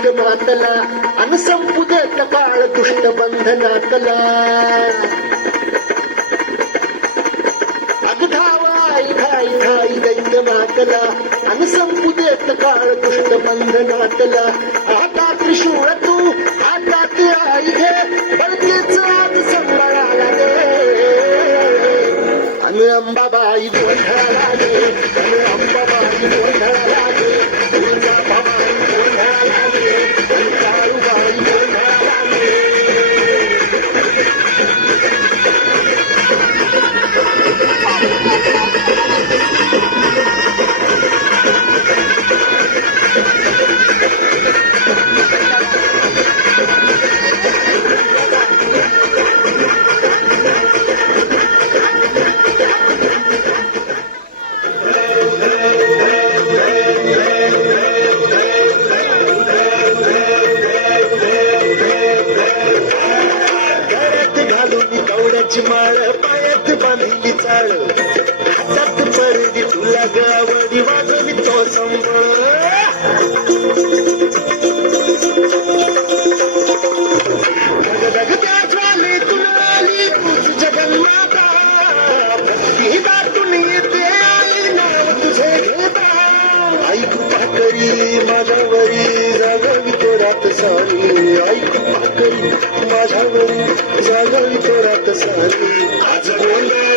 ऐक मातला अन संपू काळ दुष्ट बंधनातला अग घाई घाई दैत्य मातला अन संपू काळ दुष्ट बंधनातला आता त्रिशूळ तू आता ते आई घे बळकेच आज संभाळाला आणि अंबाबाई गे अंबाबाई माळ पायात बांधली चाळ. हातात परदी तुला गावडी वाजवली तो संबळ धगधग त्या आली तुझी जगन्माता भक्ती दाटून येते नाव तुझे घेता. माझ्यावरी. रात सारी आई कृपा करी माझ्यावरी जागवी तो सारी. आज गोंधळा